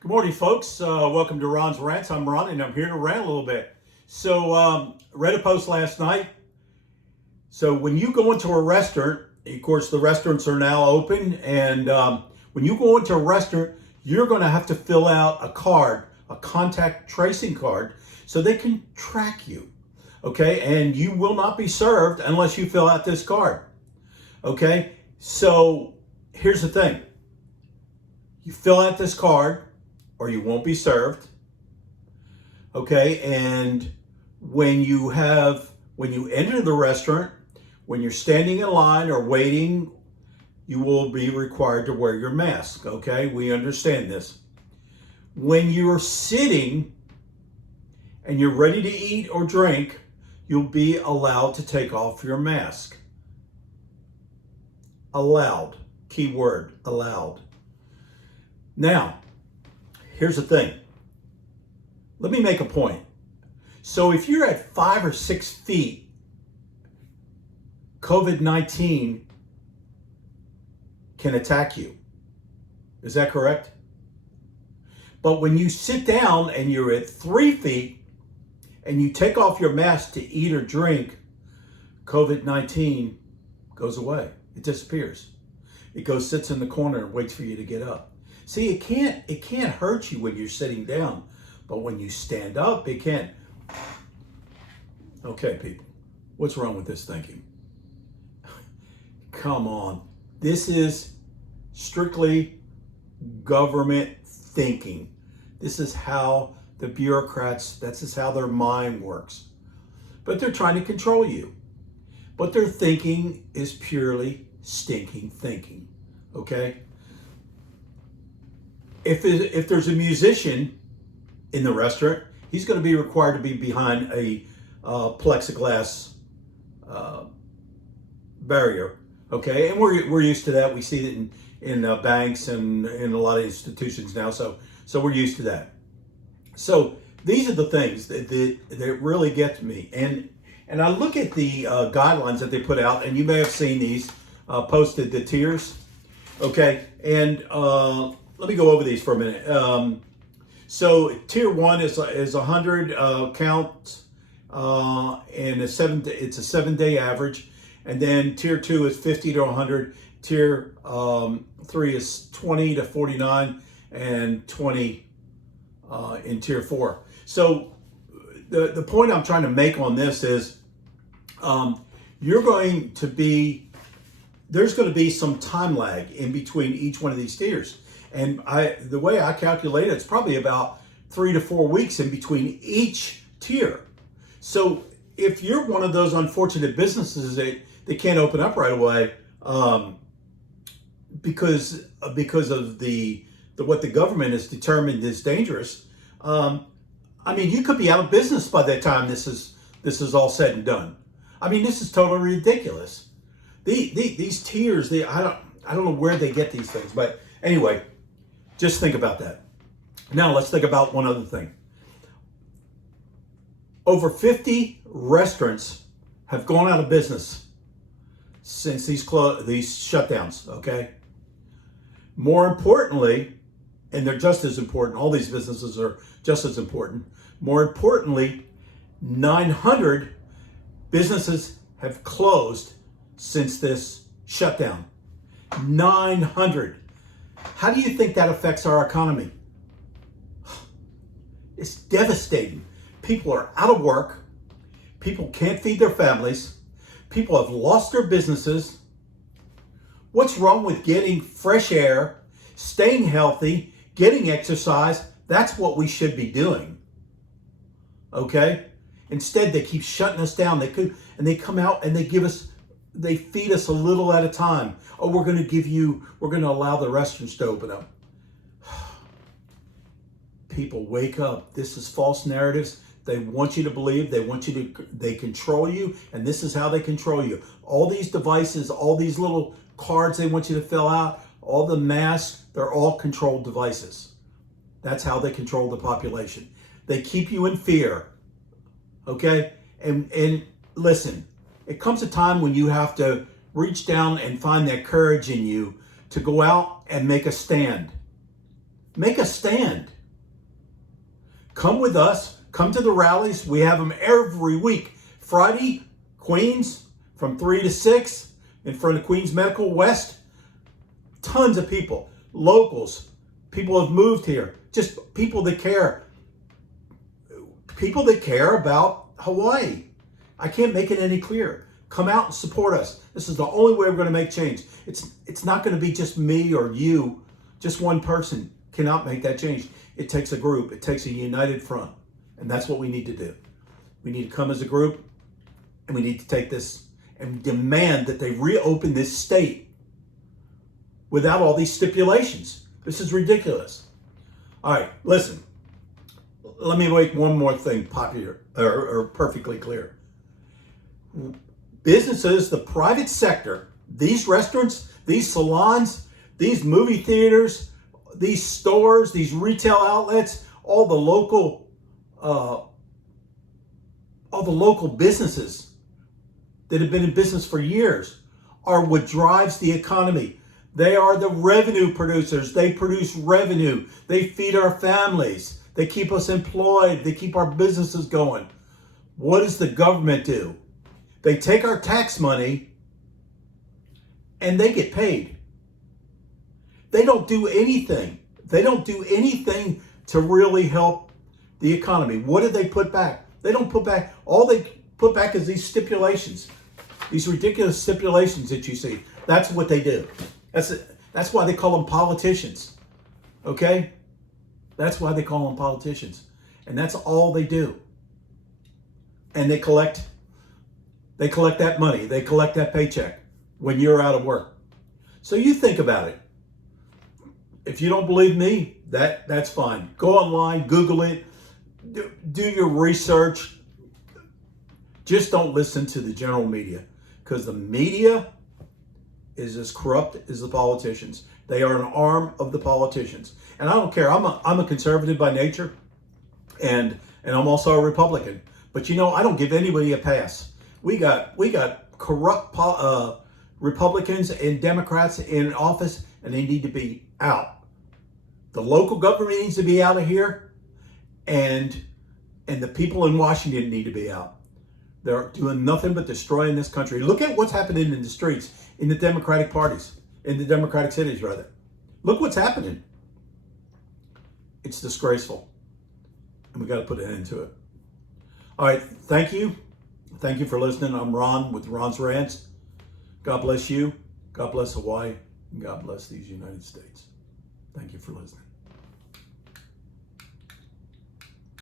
Good morning, folks. Welcome to Ron's Rants. I'm Ron, and I'm here to rant a little bit. So, read a post last night. So, when you go into a restaurant, of course, the restaurants are now open, and when you go into a restaurant, you're going to have to fill out a card, a contact tracing card, so they can track you. Okay, and you will not be served unless you fill out this card. Okay, so here's the thing: you fill out this card, or you won't be served. Okay, and when you enter the restaurant, when you're standing in line or waiting, you will be required to wear your mask. Okay, we understand this. When you're sitting and you're ready to eat or drink, you'll be allowed to take off your mask. Allowed, key word, allowed. Now, here's the thing. Let me make a point. So if you're at 5 or 6 feet, COVID-19 can attack you. Is that correct? But when you sit down and you're at 3 feet and you take off your mask to eat or drink, COVID-19 goes away. It disappears. It sits in the corner and waits for you to get up. See, it can't hurt you when you're sitting down, but when you stand up, it can. Okay, people, what's wrong with this thinking? Come on. This is strictly government thinking. This is how the bureaucrats, this is how their mind works. But they're trying to control you. But their thinking is purely stinking thinking, okay? If there's a musician in the restaurant, he's going to be required to be behind a plexiglass barrier. Okay, and we're used to that. We see it in banks and in a lot of institutions now. So we're used to that. So these are the things that really get to me. And I look at the guidelines that they put out, and you may have seen these posted, the tiers. Okay, and let me go over these for a minute. So tier 1 is 100 counts, and it's a 7-day average. And then tier 2 is 50 to 100. Tier 3 is 20 to 49, and 20 in tier 4. So the point I'm trying to make on this is there's going to be some time lag in between each one of these tiers. And the way I calculate it, it's probably about 3 to 4 weeks in between each tier. So if you're one of those unfortunate businesses that can't open up right away because of what the government has determined is dangerous, I mean, you could be out of business by the time this is all said and done. I mean, this is totally ridiculous. These tiers, I don't know where they get these things, but anyway. Just think about that. Now let's think about one other thing. Over 50 restaurants have gone out of business since these shutdowns, okay? More importantly, and they're just as important, all these businesses are just as important. More importantly, 900 businesses have closed since this shutdown. 900. How do you think that affects our economy? It's devastating. People are out of work. People can't feed their families. People have lost their businesses. What's wrong with getting fresh air, staying healthy, getting exercise? That's what we should be doing. Okay? Instead, they keep shutting us down. They come out and they feed us a little at a time. Oh, we're going to allow the restaurants to open up. People, wake up. This is false narratives. They want you to believe, they control you, and this is how they control you. All these devices, all these little cards they want you to fill out, all the masks, they're all controlled devices. That's how they control the population. They keep you in fear. Okay? And listen, it comes a time when you have to reach down and find that courage in you to go out and make a stand. Make a stand. Come with us. Come to the rallies. We have them every week. Friday, Queens, from 3 to 6 in front of Queens Medical West. Tons of people, locals, people have moved here, just people that care. People that care about Hawaii. I can't make it any clearer. Come out and support us. This is the only way we're going to make change. It's not going to be just me or you. Just one person cannot make that change. It takes a group. It takes a united front. And that's what we need to do. We need to come as a group, and we need to take this and demand that they reopen this state without all these stipulations. This is ridiculous. All right, listen. Let me make one more thing popular or perfectly clear. Businesses, the private sector, these restaurants, these salons, these movie theaters, these stores, these retail outlets, all the local businesses that have been in business for years are what drives the economy. They are the revenue producers. They produce revenue. They feed our families. They keep us employed. They keep our businesses going. What does the government do? They take our tax money and they get paid. They don't do anything. They don't do anything to really help the economy. What do they put back? They don't put back. All they put back is these stipulations, these ridiculous stipulations that you see. That's what they do. That's why they call them politicians. Okay? That's why they call them politicians. And that's all they do. And they collect that money. They collect that paycheck when you're out of work. So you think about it. If you don't believe me, that's fine. Go online, Google it, do your research. Just don't listen to the general media, because the media is as corrupt as the politicians. They are an arm of the politicians. And I don't care. I'm a conservative by nature, and I'm also a Republican. But you know, I don't give anybody a pass. We got corrupt Republicans and Democrats in office, and they need to be out. The local government needs to be out of here, and the people in Washington need to be out. They're doing nothing but destroying this country. Look at what's happening in the streets, in the Democratic parties, in the Democratic cities, rather. Look what's happening. It's disgraceful. And we got to put an end to it. All right. Thank you. Thank you for listening. I'm Ron with Ron's Rants. God bless you. God bless Hawaii. And God bless these United States. Thank you for listening.